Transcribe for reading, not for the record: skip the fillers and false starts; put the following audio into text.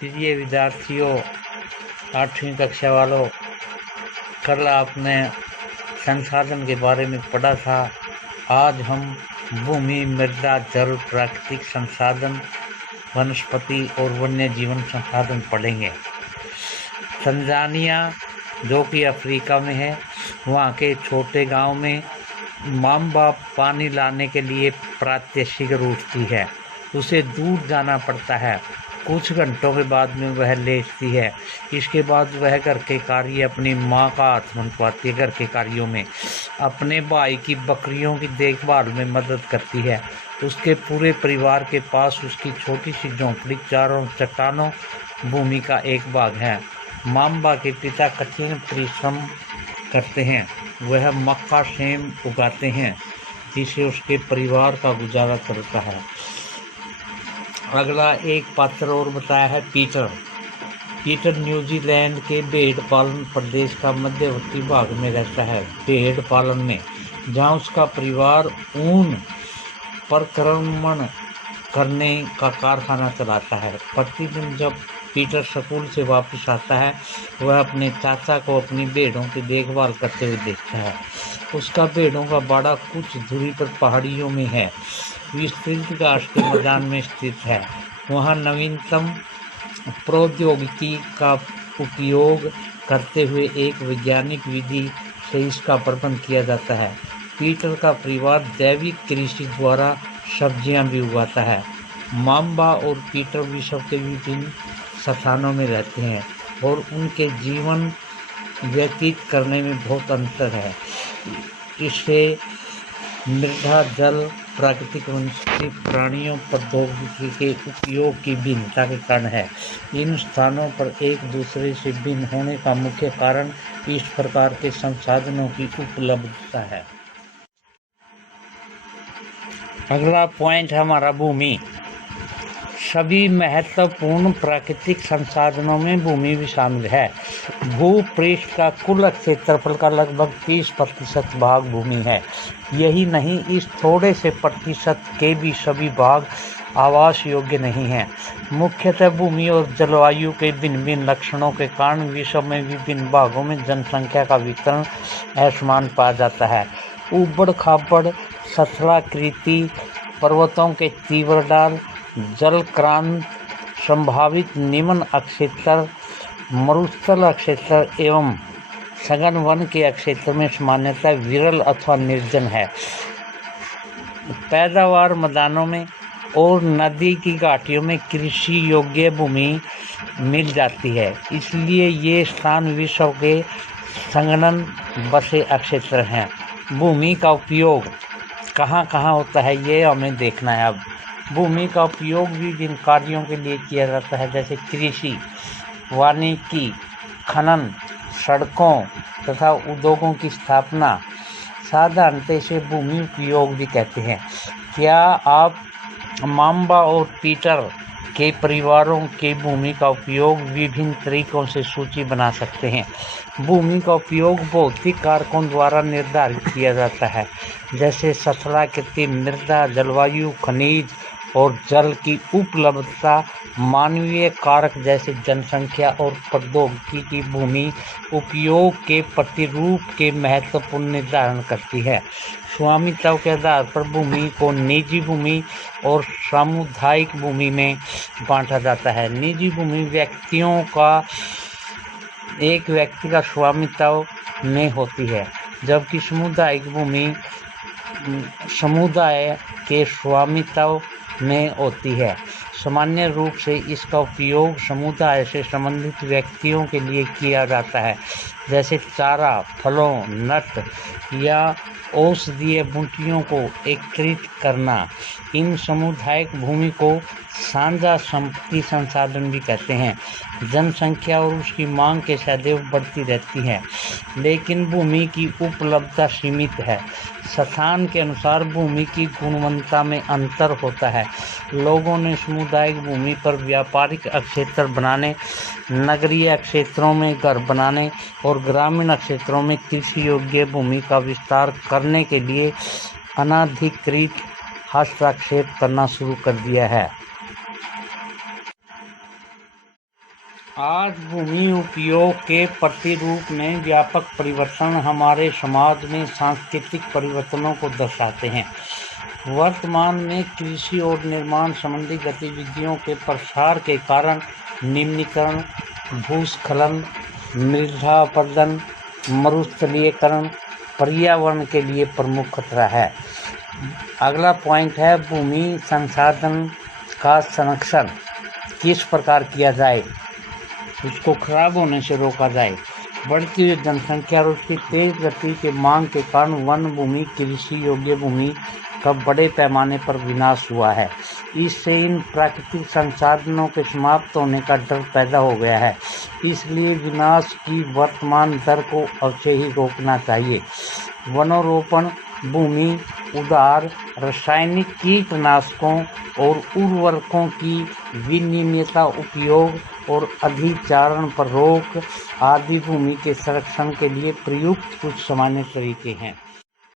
प्रिय विद्यार्थियों, 8वीं कक्षा वालों, कल आपने संसाधन के बारे में पढ़ा था। आज हम भूमि, मृदा, जल, प्राकृतिक संसाधन, वनस्पति और वन्य जीवन संसाधन पढ़ेंगे। तंजानिया, जो कि अफ्रीका में है, वहाँ के छोटे गांव में माम्बा पानी लाने के लिए प्रात्यक्षिक उठती है। उसे दूर जाना पड़ता है। कुछ घंटों के बाद में वह लेटती है। इसके बाद वह घर के कार्य अपनी माँ का हाथ मनवाती है। घर के कार्यों में अपने भाई की बकरियों की देखभाल में मदद करती है। उसके पूरे परिवार के पास उसकी छोटी सी झोंपड़ी चारों चट्टानों भूमि का एक भाग है। माम्बा के पिता कठिन परिश्रम करते हैं। वह मक्का सेम उगाते हैं, जिससे उसके परिवार का गुजारा चलता है। अगला एक पात्र और बताया है पीटर। पीटर न्यूजीलैंड के भेड़ पालन प्रदेश का मध्यवर्ती भाग में रहता है। भेड़ पालन में जहाँ उसका परिवार ऊन प्रक्रमण करने का कारखाना चलाता है। प्रतिदिन जब पीटर स्कूल से वापस आता है, वह अपने चाचा को अपनी भेड़ों की देखभाल करते हुए देखता है। उसका भेड़ों का बाड़ा कुछ दूरी पर पहाड़ियों में है। विस्तृत घास के मैदान में स्थित है। वहाँ नवीनतम प्रौद्योगिकी का उपयोग करते हुए एक वैज्ञानिक विधि से इसका प्रबंध किया जाता है। पीटर का परिवार जैविक कृषि द्वारा सब्जियां भी उगाता है। माम्बा और पीटर विश्व के विभिन्न स्थानों में रहते हैं और उनके जीवन व्यतीत करने में बहुत अंतर है। इससे मृदा, जल, प्राकृतिक वनस्पति, प्राणियों, प्रौद्योगिकी के उपयोग की भिन्नता के कारण है। इन स्थानों पर एक दूसरे से भिन्न होने का मुख्य कारण इस प्रकार के संसाधनों की उपलब्धता है। अगला पॉइंट है हमारा भूमि। सभी महत्वपूर्ण प्राकृतिक संसाधनों में भूमि भी शामिल है। भूपृष्ठ का कुल क्षेत्रफल का लगभग 30% भाग भूमि है। यही नहीं, इस थोड़े से प्रतिशत के भी सभी भाग आवास योग्य नहीं हैं। मुख्यतः भूमि और जलवायु के भिन्न भिन्न लक्षणों के कारण विश्व में विभिन्न भागों में जनसंख्या का वितरण असमान पाया जाता है। ऊबड़ खाबड़ स्थलाकृति, पर्वतों के तीव्र ढाल, जलक्रांत, संभावित निम्न अक्षेत्र, मरुस्थल अक्षेत्र एवं सघन वन के अक्षेत्र में सामान्यतः विरल अथवा निर्जन है। पैदावार मैदानों में और नदी की घाटियों में कृषि योग्य भूमि मिल जाती है। इसलिए ये स्थान विश्व के संघनन बसे अक्षेत्र हैं। भूमि का उपयोग कहाँ कहाँ होता है, ये हमें देखना है। अब भूमि का उपयोग विभिन्न कार्यों के लिए किया जाता है, जैसे कृषि, वानिकी, खनन, सड़कों तथा उद्योगों की स्थापना। साधारणतः इसे भूमि उपयोग भी कहते हैं। क्या आप माम्बा और पीटर के परिवारों के भूमि का उपयोग विभिन्न तरीकों से सूची बना सकते हैं। भूमि का उपयोग भौतिक कारकों द्वारा निर्धारित किया जाता है, जैसे स्थलाकृति, मृदा, जलवायु, खनिज और जल की उपलब्धता। मानवीय कारक जैसे जनसंख्या और प्रौद्योगिकी की भूमि उपयोग के प्रतिरूप के महत्वपूर्ण निर्धारण करती है। स्वामित्व के आधार पर भूमि को निजी भूमि और सामुदायिक भूमि में बांटा जाता है। निजी भूमि व्यक्तियों का एक व्यक्ति का स्वामित्व में होती है, जबकि सामुदायिक भूमि समुदाय के स्वामित्व में होती है। सामान्य रूप से इसका उपयोग समुदाय से संबंधित व्यक्तियों के लिए किया जाता है, जैसे चारा, फलों, नट या औषधीय बूटियों को एकत्रित करना। इन सामुदायिक भूमि को साझा संपत्ति संसाधन भी कहते हैं। जनसंख्या और उसकी मांग के सदैव बढ़ती रहती है, लेकिन भूमि की उपलब्धता सीमित है। स्थान के अनुसार भूमि की गुणवत्ता में अंतर होता है। लोगों ने सामुदायिक भूमि पर व्यापारिक क्षेत्र बनाने, नगरीय क्षेत्रों में घर बनाने और ग्रामीण क्षेत्रों में कृषि योग्य भूमि का विस्तार करने के लिए अनाधिकृत हस्तक्षेप करना शुरू कर दिया है। आज भूमि उपयोग के प्रतिरूप में व्यापक परिवर्तन हमारे समाज में सांस्कृतिक परिवर्तनों को दर्शाते हैं। वर्तमान में कृषि और निर्माण संबंधी गतिविधियों के प्रसार के कारण निम्नीकरण, भूस्खलन, मृदा अपरदन, मरुस्थलीकरण पर्यावरण के लिए प्रमुख खतरा है। अगला पॉइंट है भूमि संसाधन का संरक्षण किस प्रकार किया जाए, उसको खराब होने से रोका जाए। बढ़ती हुई जनसंख्या और उसकी तेज गति के मांग के कारण वन भूमि, कृषि योग्य भूमि का बड़े पैमाने पर विनाश हुआ है। इससे इन प्राकृतिक संसाधनों के समाप्त होने का डर पैदा हो गया है। इसलिए विनाश की वर्तमान दर को अवश्य ही रोकना चाहिए। वनोरोपण भूमि उधार, रासायनिक कीटनाशकों और उर्वरकों की विनियमित उपयोग और अधिचारण पर रोक आदि भूमि के संरक्षण के लिए प्रयुक्त कुछ सामान्य तरीके हैं।